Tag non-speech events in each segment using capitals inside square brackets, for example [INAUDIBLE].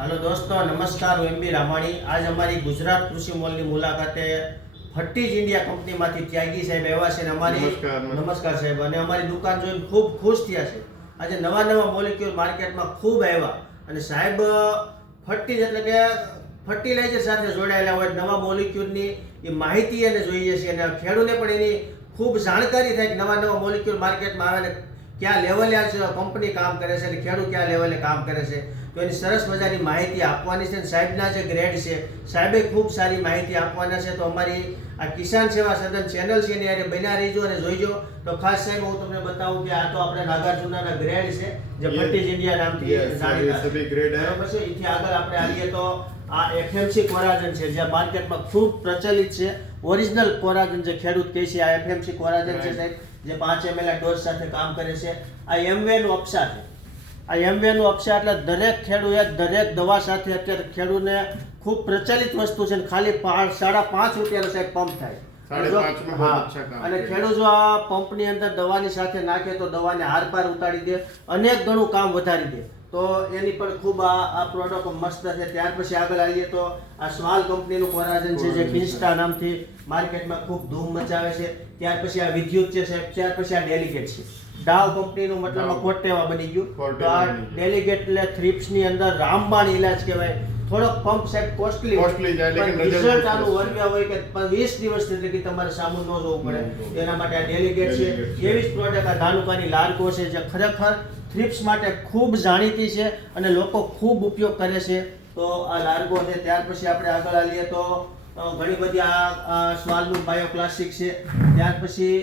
હાલો દોસ્તો નમસ્કાર હું એમબી રામાણી. આજ અમારી ગુજરાત કૃષિ મોલની મુલાકાતે ફટ્ટીજ ઇન્ડિયા કંપનીમાંથી ત્યાગી સાહેબ આવ્યા છે અને અમારી નમસ્કાર. સાહેબ. અને અમારી દુકાન જોઈને ખૂબ ખુશ થયા છે. આજે નવા નવા મોલિક્યુલ માર્કેટમાં ખૂબ આવ્યા. અને સાહેબ ફટ્ટીજ એટલે કે ફર્ટિલાઇઝર સાથે જોડાયેલા હોય નવા મોલિક્યુલની એ માહિતી એને જોઈએ છે. અને ખેડૂતને પણ એની ખૂબ જાણકારી થાય કે નવા નવા મોલિક્યુલ માર્કેટમાં આવે ને ક્યાં લેવલે આ છે કંપની કામ કરે છે અને ખેડૂત ક્યાં લેવલે કામ કરે છે. તો એની સરસ મજાની માહિતી આપવાની છે સાહેબના જે ગ્રેડ છે સાહેબે ખૂબ સારી માહિતી આપવાના છે. તો અમારી આ કિસાન સેવા સદન ચેનલ છે એની બન્યા રહીજો અને જોઈજો. તો ખાસ સાહેબ હું તમને બતાવું કે આ તો આપણે નાગાર્જુનાના ગ્રેડ છે જે ભટ્ટી ઇન્ડિયા નામથી બરાબર છે? એથી આગળ આપણે આવીએ તો આ એફએમસી કોરાજન છે જે માર્કેટમાં ખૂબ પ્રચલિત છે. ઓરિજિનલ કોરાજન જે ખેડૂત કહે છે આ એફએમસી કોરાજન છે સાહેબ જે પાંચ એમએલ ડોઝ સાથે કામ કરે છે. આ એમવેન ઓપ્સા છે. આ એમવેનું અપસા એટલે દરેક ખેડૂએ દરેક દવા સાથે અત્યારે ખેડૂને ખૂબ પ્રચલિત વસ્તુ છે ખાલી સાડા પાંચ રૂપિયાનો સાહેબ પંપ થાય. અને ખેડૂત જો આ પંપની અંદર દવાની સાથે નાખે તો દવાને હાર પાર ઉતારી દે અનેક ગણું કામ વધારી દે. તો એની પણ ખૂબ આ આ પ્રોડક્ટ મસ્ત છે. ત્યાર પછી આગળ આવીએ તો આ સ્વાલ કંપનીનું કોરાજન છે જે. ફિન્સ્ટા નામથી માર્કેટમાં ખૂબ ધૂમ મચાવે છે. ત્યાર પછી આ વિદ્યુત છે સાહેબ. ત્યાર પછી આ ડેલિકેટ છે. ડાવ કંપનીનું મતલબ. કોટેવા બની ગયું. તો આ ડેલિગેટ એટલે થ્રિપ્સની અંદર રામબાણ ઈલાજ કહેવાય. થોડોક પંપ સેટ કોસ્ટલી કોસ્ટલી જાય, લેકિન રિઝલ્ટ આનું વર્ગ્યા હોય કે વીસ દિવસ એટલે કે તમારે સામું ન જોવું પડે. એના માટે આ ડેલિગેટ છે. એવી જ પ્રોડક્ટ આ ધાનુકાની લાલકો છે જે ખરેખર થ્રિપ્સ માટે ખૂબ જાણીતી છે અને લોકો ખૂબ ઉપયોગ કરે છે. તો આ લાર્ગો છે ત્યાર પછી આપણે આગળ આવીએ તો ઘણી બધી આ સ્વાલનું બાયોપ્લાસ્ટિક છે. ત્યાર પછી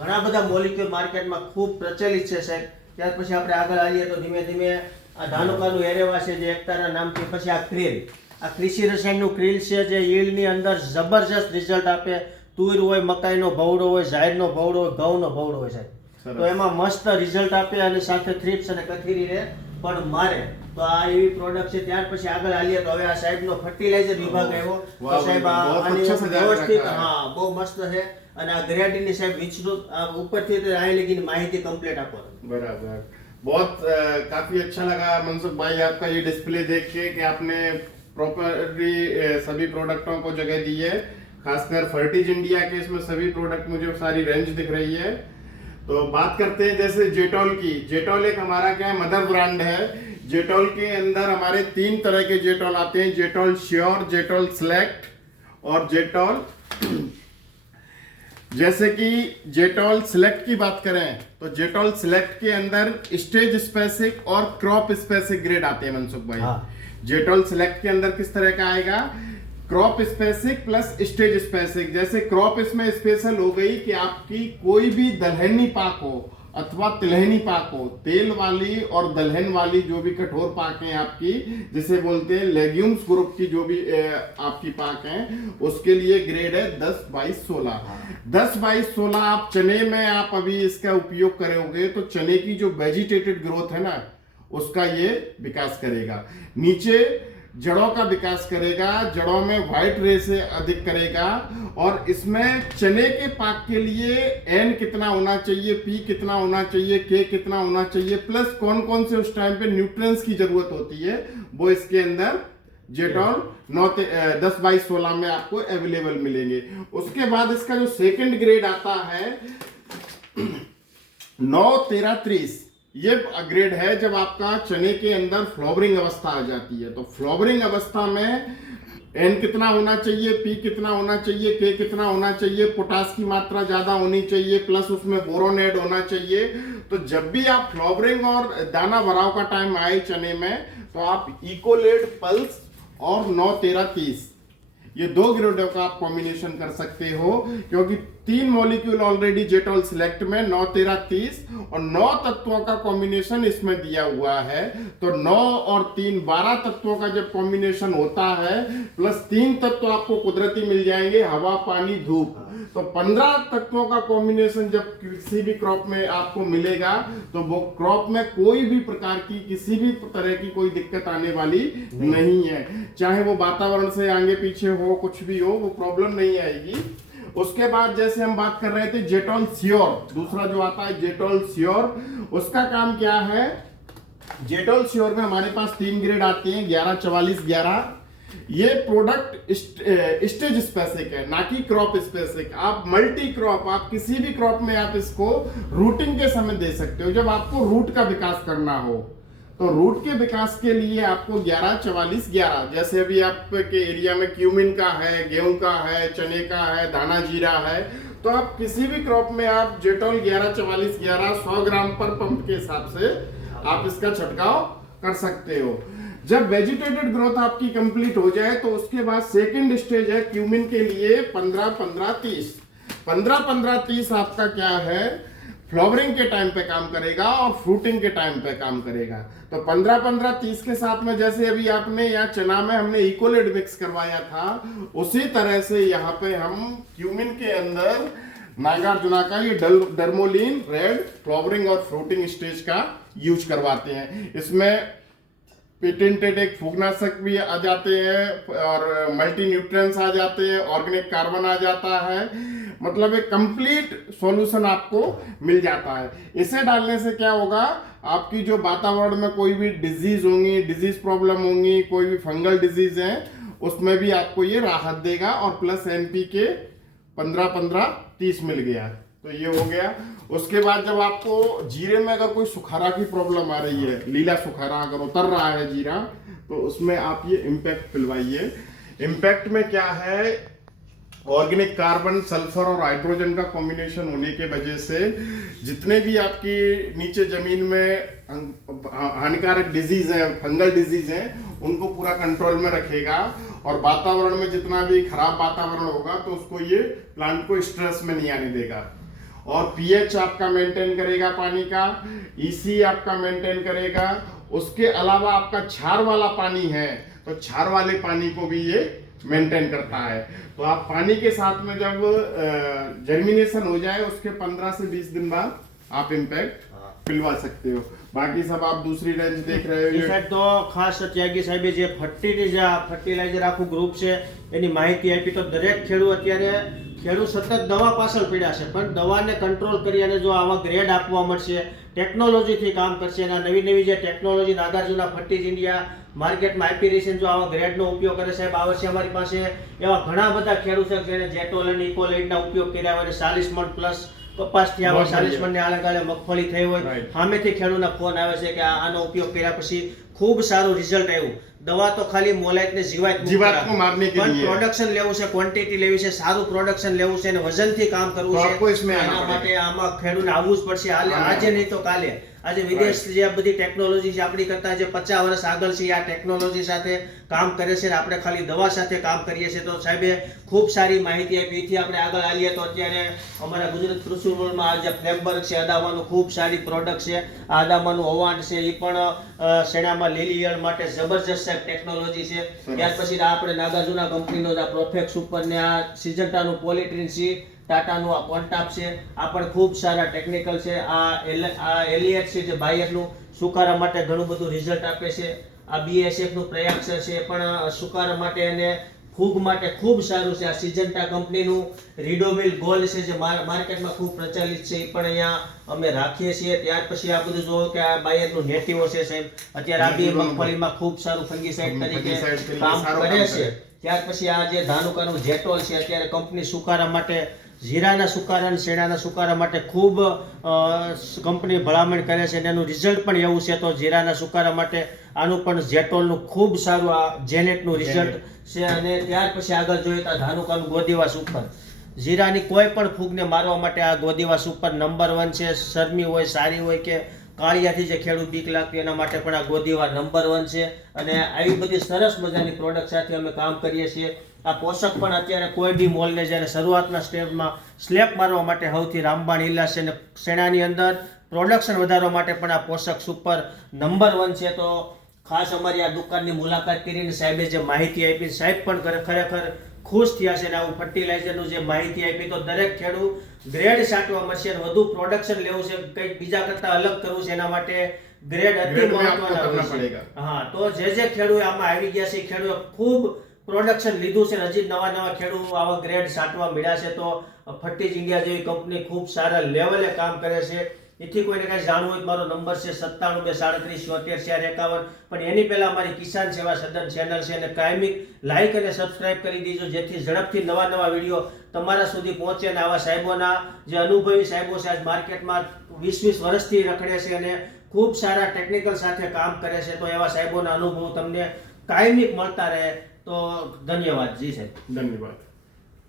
ઘણા બધા મોલિક્યુલ માર્કેટમાં ખૂબ પ્રચલિત છે સાહેબ. ત્યાર પછી આપણે આગળ આવીએ તો ધીમે ધીમે આ ધાનુકાનું એરેવા છે જે એકતાના નામથી પછી આ ક્રીલ. આ કૃષિ રસાયણનું ક્રીલ છે જે ઈળની અંદર જબરજસ્ત રિઝલ્ટ આપે. તુર હોય મકાઈનો ભવડો હોય ઝાડનો ભવડો હોય ઘઉંનો ભવડો હોય સાહેબ. તો એમાં મસ્ત રિઝલ્ટ આપે અને સાથે થ્રિપ્સ અને કથીરીને પણ મારે. તો આ એવી પ્રોડક્ટ છે ત્યાર પછી આગળ આલીએ તો હવે આ સાહેબનો ફર્ટિલાઇઝર વિભાગ આવ્યો તો વાહ, સાહેબ વાહ, આ બહુ આની અચ્છા સજાવટ વ્યવસ્થિત રખા હે. હા બહુ મસ્ત છે અને આ ગ્રેડની સાહેબ વિસ્તૃત આ ઉપરથી તો અહીં લગીની માહિતી કમ્પ્લીટ આપો बराबर बहुत अ, काफी अच्छा लगा मनसुख भाई आपका ये डिस्प्ले देख के कि आपने प्रॉपरली सभी प्रोडक्टों को जगह दी है खासकर फर्टिज इंडिया के इसमें सभी प्रोडक्ट मुझे सारी रेंज दिख रही है तो बात करते हैं जैसे जेटॉल की जेटॉल एक हमारा क्या है मदर ब्रांड है जेटॉल के अंदर हमारे तीन तरह के जेटॉल आते हैं जेटॉल श्योर जेटॉल सेलेक्ट और जेटॉल [CLEARS THROAT] जैसे कि जेटॉल सिलेक्ट की बात करें तो जेटॉल सिलेक्ट के अंदर स्टेज स्पेसिक और क्रॉप स्पेसिक ग्रेड आते हैं मनसुख भाई। हाँ। जेटॉल सिलेक्ट के अंदर किस तरह का आएगा? Crop specific plus stage specific जैसे क्रॉप इसमें स्पेशल हो गई कि आपकी कोई भी दलहनी पाक हो अथवा तिलहनी पाक हो तेल वाली और दलहन वाली जो भी कठोर पाक है आपकी जिसे बोलते हैं लेग्यूम्स ग्रुप की जो भी आपकी पाक है उसके लिए ग्रेड है दस बाईस सोलह। दस बाईस सोलह आप चने में आप अभी इसका उपयोग करोगे तो चने की जो वेजिटेटेड ग्रोथ है ना उसका ये विकास करेगा। नीचे जड़ों का विकास करेगा, जड़ों में व्हाइट रे से अधिक करेगा और इसमें चने के पाक के लिए एन कितना होना चाहिए पी कितना होना चाहिए के कितना होना चाहिए प्लस कौन कौन से उस टाइम पे न्यूट्रिएंट्स की ज़रूरत होती है, वो इसके अंदर जेटॉल नौ दस बाईस सोलह में आपको अवेलेबल मिलेंगे। उसके बाद इसका जो सेकंड ग्रेड आता है, नौ तेरह तीस। ये ग्रेड है जब आपका चने के अंदर फ्लॉवरिंग अवस्था आ जाती है। तो फ्लॉवरिंग अवस्था में एन कितना होना चाहिए पी कितना होना चाहिए के कितना होना चाहिए पोटास की मात्रा ज़्यादा होनी चाहिए प्लस उसमें बोरोन ऐड होना चाहिए। तो जब भी आप फ्लॉवरिंग और दाना भराव का टाइम आए चने में तो आप इकोलेड पल्स और नौ तेरह तीस ये दो ग्रेडों का आप कॉम्बिनेशन कर सकते हो, क्योंकि तीन मॉलिक्यूल ऑलरेडी जेटॉल सिलेक्ट में, नौ, तेरह, तीस, और नौ तत्वों का कॉम्बिनेशन इसमें दिया हुआ है। तो नौ और तीन, बारह तत्वों का जब कॉम्बिनेशन होता है प्लस तीन तत्व आपको कुदरती मिल जाएँगे, हवा, पानी, धूप। तो पंद्रह तत्वों का कॉम्बिनेशन जब किसी भी क्रॉप में आपको मिलेगा तो वो क्रॉप में कोई भी प्रकार की किसी भी तरह की कोई दिक्कत आने वाली नहीं। है। चाहे वो वातावरण से आगे पीछे हो कुछ भी हो वो प्रॉब्लम नहीं आएगी। उसके बाद जैसे हम बात कर रहे थे जेटॉल श्योर दूसरा जो आता है जेटॉल श्योर उसका काम क्या है? जेटोल श्योर में हमारे पास तीन ग्रेड आते हैं ग्यारह चवालीस ग्यारह। ये प्रोडक्ट स्टेज स्पेसिक है, ना कि क्रॉप स्पेसिक आप मल्टी क्रॉप आप किसी भी क्रॉप में आप इसको रूटिंग के समय दे सकते हो, जब आपको रूट का विकास करना हो। तो रूट के विकास के लिए आपको 11 44 11 जैसे अभी आपके एरिया में क्यूमिन का है, गेहूँ का है, चने का है, दाना, जीरा है तो आप किसी भी क्रॉप में आप जेटोल 11 44 11 100 ग्राम पर पंप के हिसाब से आप इसका छिड़काव कर सकते हो। जब वेजिटेटेड ग्रोथ आपकी कंप्लीट हो जाए तो उसके बाद सेकंड स्टेज है क्यूमिन के लिए 15 15 30 15 15 30 आपका क्या है? फ्लावरिंग के टाइम पे काम करेगा और फ्रूटिंग के टाइम पे काम करेगा। तो 15 15 30 के साथ में जैसे अभी आपने यहाँ चना में हमने इकोलेड मिक्स करवाया था, उसी तरह से यहाँ पे हम क्यूमिन के अंदर नागार्जुना का ये डर्मोलिन रेड फ्लावरिंग और फ्रूटिंग स्टेज का यूज़ करवाते हैं। इसमें पेटेंटेड एक फूगनाशक भी आ जाते हैं और मल्टी न्यूट्रिएंट्स आ जाते हैं ऑर्गेनिक कार्बन आ जाता है। मतलब एक कंप्लीट सॉल्यूशन आपको मिल जाता है। इसे डालने से क्या होगा? आपकी जो वातावरण में कोई भी डिज़ीज़ होंगी डिज़ीज़ प्रॉब्लम होंगी, कोई भी फंगल डिज़ीज़ है, उसमें भी आपको ये राहत देगा और प्लस एनपी के पंद्रह पंद्रह तीस मिल गया तो ये हो गया। उसके बाद जब आपको जीरे में अगर कोई सुखारा की प्रॉब्लम आ रही है, लीला सुखारा अगर उतर रहा है जीरा तो उसमें आप ये इम्पैक्ट पिलवाइए। इम्पैक्ट में क्या है? ऑर्गेनिक कार्बन सल्फ़र और हाइड्रोजन का कॉम्बिनेशन होने के वजह से जितने भी आपकी नीचे ज़मीन में हानिकारक डिज़ीज़ है फंगल डिज़ीज़ है, उनको पूरा कंट्रोल में रखेगा और वातावरण में जितना भी खराब वातावरण होगा तो उसको ये प्लांट को स्ट्रेस में नहीं आने देगा। और पीएच आपका मेंटेन करेगा पानी का ईसी आपका मेंटेन करेगा उसके अलावा आपका क्षार वाला पानी है तो क्षार वाले पानी को भी ये मेंटेन करता है तो आप पानी के साथ में जब जर्मिनेशन हो जाए उसके 15 से 20 दिन बाद आप इम्पैक्ट पिलवा सकते हो बाकी सब आप दूसरी रेंज देख रहे એ हो સાહેબ તો ખાસ ત્યાગી સાહેબે જે ફર્ટીની જે આ ફર્ટિલાઇઝર આખું ગ્રુપ છે એની માહિતી આપી તો દરેક ખેડૂત અત્યારે ખેડૂત સતત દવા પાછળ પીડ્યા છે. પણ દવાને કંટ્રોલ કરી અને જો આવા ગ્રેડ આપવા મળશે ટેકનોલોજીથી કામ કરશે અને નવી નવી જે ટેકનોલોજી નાગાર્જુના ફર્ટીજ ઇન્ડિયા માર્કેટમાં આપી રહી છે જો આવા ગ્રેડનો ઉપયોગ કરે સાહેબ, આ વર્ષે અમારી પાસે એવા ઘણા બધા ખેડૂત છે જેને જેટોલ અને ઇકોલેટના ઉપયોગ કર્યા અને ચાલીસ મણ પ્લસ કપાસ થયા હોય સાલિસમનને આલેગાળે મગફળી થઈ હોય સામેથી ખેડૂતના ફોન આવે છે કે આનો ઉપયોગ કર્યા પછી ખૂબ સારું રિઝલ્ટ આવ્યું. દવા તો ખાલી મોલાઇટ ને જીવાત પણ પ્રોડક્શન લેવું છે ક્વોન્ટિટી લેવી છે સારું પ્રોડક્શન લેવું છે અને વજનથી કામ કરવું છે. માટે આમાં ખેડૂતને આવવું જ પડશે. આજે નહીં તો કાલે. આજે વિદેશ જે આ બધી ટેકનોલોજી છે આપણી કરતા જે પચાસ વર્ષ આગળ છે આ ટેકનોલોજી સાથે કામ કરે છે આપણે ખાલી દવા સાથે કામ કરીએ છીએ. તો સાહેબે ખૂબ સારી માહિતી આપી. એથી આપણે આગળ આવીએ તો અત્યારે અમારા ગુજરાત કૃષિ ઉર્વલમાં આ જે ફ્રેમવર્ક છે અદામાનું ખૂબ સારી પ્રોડક્ટ છે. આ અદામાનું અવાંડ છે એ પણ શેણામાં લીલી ઈયળ માટે જબરજસ્ત સાહેબ ટેકનોલોજી છે. ત્યાર પછી આપણે નાગાર્જુના કંપનીનો આ પ્રોફેક્સ ઉપર ને આ સિજન્ટાનું પોલિટ્રીન સી ટાટાનું આ કોન્ટાપ છે. આ પણ ખૂબ સારા ટેકનિકલ છે. આ એલ આ એલિયટ છે જે બાયરનું સુકારા માટે ઘણું બધું રિઝલ્ટ આપે છે. આ બીએસએફનું પ્રયાક્ષર છે પણ સુકારા માટે અને ફૂગ માટે ખૂબ સારું છે. આ સિજન્ટા કંપનીનું રીડોમિલ ગોલ્ડ છે જે માર્કેટમાં ખૂબ પ્રચલિત છે. એ પણ અહીંયા અમે રાખીએ છીએ. ત્યાર પછી આ બધું જોવો કે આ બાયરનું નેટિવો છે સાહેબ. અત્યારે આ બી મગફળીમાં ખૂબ સારું ફંગીસાઇડ તરીકે કામ કરે છે. ત્યાર પછી આ જે ધાનુકાનું જેટોલ છે અત્યારે કંપની સુકારા માટે જીરાના સુકારા અને શેણાના સુકારા માટે ખૂબ કંપની ભલામણ કરે છે અને એનું રિઝલ્ટ પણ એવું છે તો જીરાના સુકારા માટે આનું પણ જેટોલનું ખૂબ સારું આ જેનેટનું રિઝલ્ટ છે અને ત્યાર પછી આગળ જોઈએ તો ધાનુકાનું ગોદીવાસ ઉપર જીરાની કોઈ પણ ફૂગને મારવા માટે આ ગોદીવાસ ઉપર નંબર વન છે. શરમી હોય, સારી હોય કે કાળિયાથી જે ખેડૂત બીક લાગતી એના માટે પણ આ ગોદીવા નંબર વન છે. અને આવી બધી સરસ મજાની પ્રોડક્ટ સાથે અમે કામ કરીએ છીએ. આ પોષક પણ અત્યારે કોઈ બી મોલને જ્યારે શરૂઆતના સ્ટેપમાં સ્લેબ મારવા માટે સૌથી રામબાણ ઇલા છે સેનાની અંદર પ્રોડક્શન વધારવા માટે પણ આ પોષક સુપર નંબર વન છે. તો ખાસ અમારી આ દુકાનની મુલાકાત કરીને સાહેબે જે માહિતી આપી સાહેબ પણ ખરેખર ખુશ થયા છે અને આવું ફર્ટિલાઇઝરનું જે માહિતી આપી તો દરેક ખેડૂત ગ્રેડ સાટવા મળશે અને વધુ પ્રોડક્શન લેવું છે કંઈક બીજા કરતાં અલગ કરવું છે એના માટે ગ્રેડ અતિ મહત્વના હા તો જે જે ખેડૂત આમાં આવી ગયા છે ખેડૂત ખૂબ પ્રોડક્શન લીધું છે. હજી નવા નવા ખેડૂત આવા ગ્રેડ સાટવા મળ્યા છે તો ફર્ટીજ ઇન્ડિયા જેવી કંપની ખૂબ સારા લેવલે કામ કરે છે. એથી કોઈને કાંઈ જાણવું હોય મારો નંબર છે સત્તાણું બે સાડત્રીસ છોતેર ચાર એકાવન. પણ એની પહેલા અમારી કિસાન સેવા સદન ચેનલ છે અને કાયમી લાઇક અને સબસ્ક્રાઇબ કરી દીજો, જેથી ઝડપથી નવા નવા વીડિયો તમારા સુધી પહોંચે અને આવા સાહેબોના જે અનુભવી સાહેબો છે, આજ માર્કેટમાં વીસ વીસ વર્ષથી રખડે છે અને ખૂબ સારા ટેકનિકલ સાથે કામ કરે છે. તો એવા સાહેબોના અનુભવ તમને કાયમિક મળતા રહે. તો ધન્યવાદ જી સાહેબ. ધન્યવાદ.